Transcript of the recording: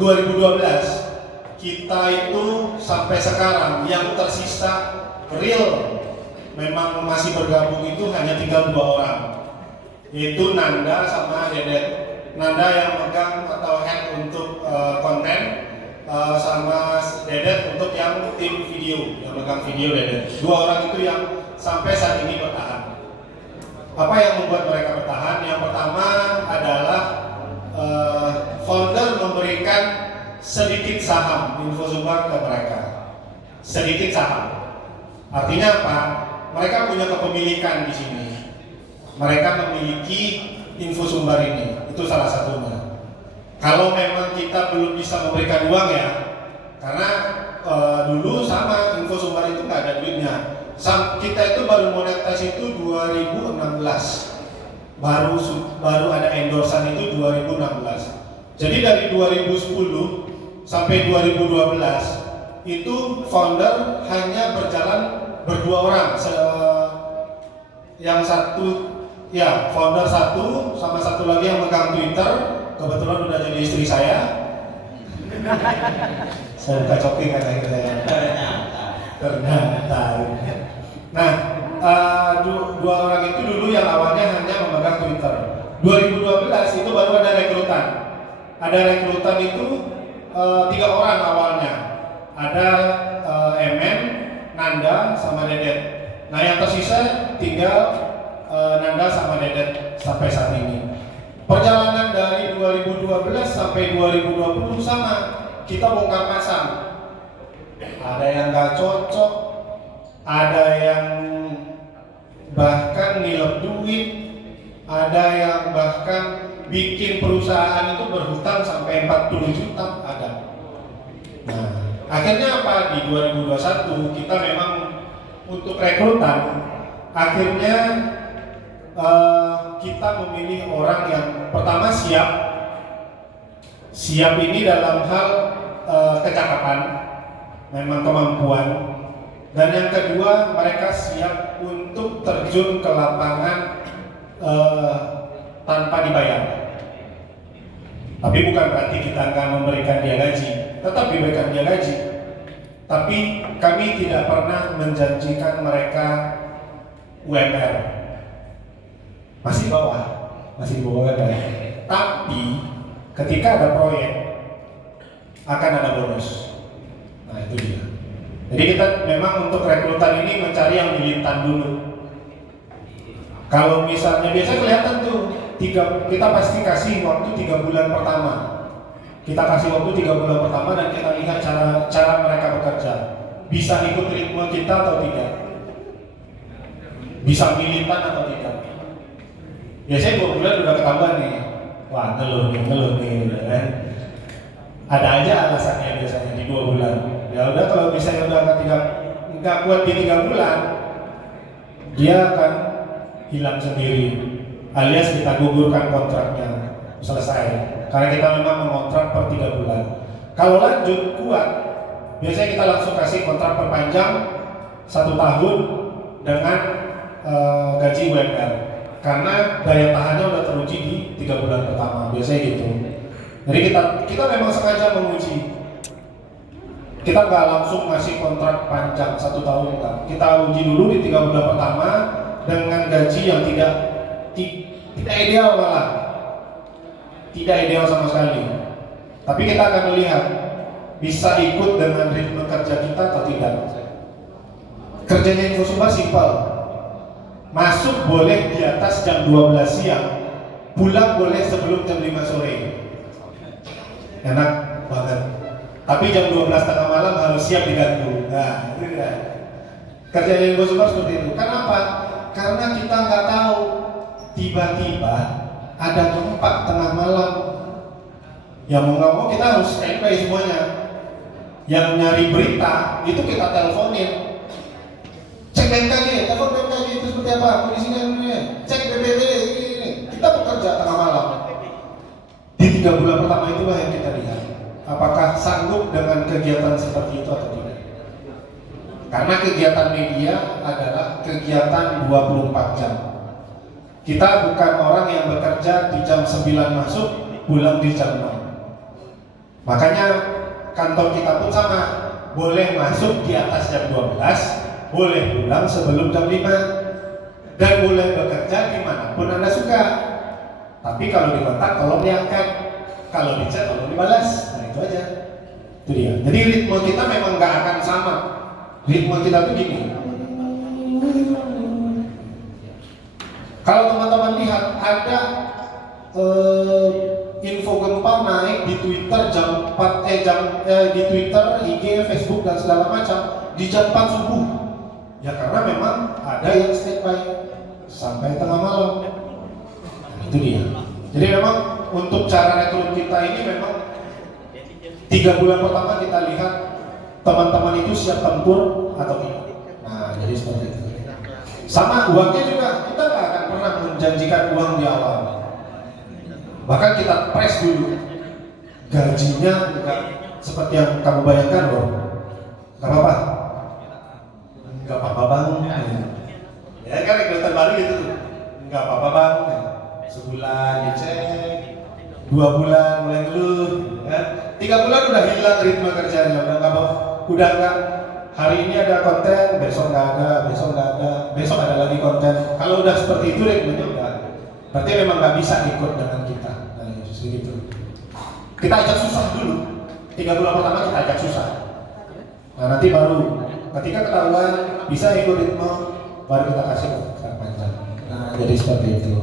2012 kita itu sampai sekarang yang tersisa real memang masih bergabung itu hanya tinggal 2 orang, yaitu Nanda sama Dedet. Nanda yang megang atau head untuk konten, sama Dedet untuk yang tim video, yang megang video Dedet. 2 orang itu yang sampai saat ini bertahan. Apa yang membuat mereka bertahan? Yang pertama adalah founder memberikan sedikit saham Infosumbar ke mereka. Sedikit saham. Artinya apa? Mereka punya kepemilikan di sini. Mereka memiliki Infosumbar ini. Itu salah satunya. Kalau memang kita belum bisa memberikan uang ya, karena dulu sama Infosumbar itu nggak ada duitnya. Kita itu baru monetis itu 2016. Baru ada endorsan itu 2016. Jadi dari 2010 sampai 2012 itu founder hanya berjalan berdua orang. Yang satu ya founder satu sama satu lagi yang megang Twitter, kebetulan udah jadi istri saya. Saya buka coping kan saya. Ternyata. Nah, dua orang itu dulu yang awalnya hanya memegang Twitter. 2012 itu baru ada rekrutan. Ada rekrutan itu 3 orang awalnya. Ada MN, Nanda, sama Dedet. Nah yang tersisa tinggal Nanda sama Dedet sampai saat ini. Perjalanan dari 2012 sampai 2020 sama, kita bongkar pasang. Ada yang nggak cocok, ada yang bahkan nilep duit, ada yang bahkan bikin perusahaan itu berhutang sampai 40 juta ada. Nah, akhirnya apa? Di 2021 kita memang untuk rekrutan, akhirnya kita memilih orang yang pertama siap ini dalam hal kecakapan, memang kemampuan, dan yang kedua mereka siap untuk terjun ke lapangan tanpa dibayar. Tapi bukan berarti kita akan memberikan dia gaji, tetap diberikan dia gaji. Tapi kami tidak pernah menjanjikan mereka UMR. Masih di bawah UMR. Tapi ketika ada proyek akan ada bonus. Nah itu dia. Jadi kita memang untuk rekrutan ini mencari yang militan dulu. Kalau misalnya biasa kelihatan tuh kita pasti kasih waktu 3 bulan pertama. Kita kasih waktu 3 bulan pertama dan kita lihat cara mereka bekerja. Bisa ikut ritme kita atau tidak? Bisa militan atau tidak? Biasanya 2 bulan udah ketahuan nih. Wah ngeluh nih udah kan. Ada aja alasannya biasanya di 2 bulan. Ya udah kalau misalnya udah nggak kuat di 3 bulan, dia akan hilang sendiri, alias kita gugurkan kontraknya, selesai. Karena kita memang mengontrak per 3 bulan. Kalau lanjut kuat, biasanya kita langsung kasih kontrak perpanjang 1 tahun dengan gaji UMR. Karena daya tahannya udah teruji di 3 bulan pertama, biasanya gitu. Jadi kita memang sengaja menguji. Kita nggak langsung ngasih kontrak panjang 1 tahun enggak. Kita uji dulu di 3 bulan pertama dengan gaji yang tidak ideal malah. Tidak ideal sama sekali. Tapi kita akan melihat bisa ikut dengan ritme kerja kita atau tidak. Kerjanya Infosumbar simpel. Masuk boleh di atas jam 12 siang, pulang boleh sebelum jam 5 sore. Enak banget. Tapi jam 12 tengah malam harus siap diganggu. Nah, itu dia. Kerjanya Infosumbar seperti itu. Kenapa? Karena kita nggak tahu tiba-tiba ada gempa tengah malam. Ya mau nggak mau kita harus standby semuanya. Yang nyari berita itu kita teleponin. Cek BMKG, telepon BMKG itu seperti apa? Kondisinya dunia. Cek BBBD ini. Kita bekerja tengah malam. Di 3 bulan pertama itulah yang kita lihat. Apakah sanggup dengan kegiatan seperti itu atau tidak? Karena kegiatan media adalah kegiatan 24 jam. Kita bukan orang yang bekerja di jam 9 masuk, pulang di jam 6. Makanya kantor kita pun sama, boleh masuk di atas jam 12, boleh pulang sebelum jam 5, dan boleh bekerja dimanapun Anda suka. Tapi kalau dikontak tolong diangkat, kalau di chat tolong dibalas. Nah itu aja, itu dia. Jadi ritme kita memang nggak akan sama. Ritme kita tuh gini. Kalau teman-teman lihat ada info gempa naik di Twitter jam 4 di Twitter, IG, Facebook dan segala macam di jam 4 subuh. Ya karena memang ada yang standby sampai tengah malam. Itu dia. Jadi memang untuk cara rekrut kita ini memang 3 bulan pertama kita lihat teman-teman itu siap tempur atau tidak. Nah jadi seperti itu. Sama uangnya juga, kita nggak akan pernah menjanjikan uang di awal. Bahkan kita press dulu. Gajinya bukan seperti yang kamu bayangkan loh. Gak apa-apa. Gak apa-apa bang. Ya kan rekrutan baru gitu tuh. Gak apa-apa bang. Sebulan dicek, 2 bulan mulai ngeluh, kan? 3 bulan udah hilang ritme kerjanya, udah nggak. Hari ini ada konten, besok nggak ada, besok ada lagi konten. Kalau udah seperti itu ritmenya udah, berarti memang nggak bisa ikut dengan kita. Nah, justru gitu. Kita ajak susah dulu. 3 bulan pertama kita ajak susah. Nah nanti baru ketika ketahuan bisa ikut ritme, baru kita kasih kontrak panjang. Nah jadi seperti itu.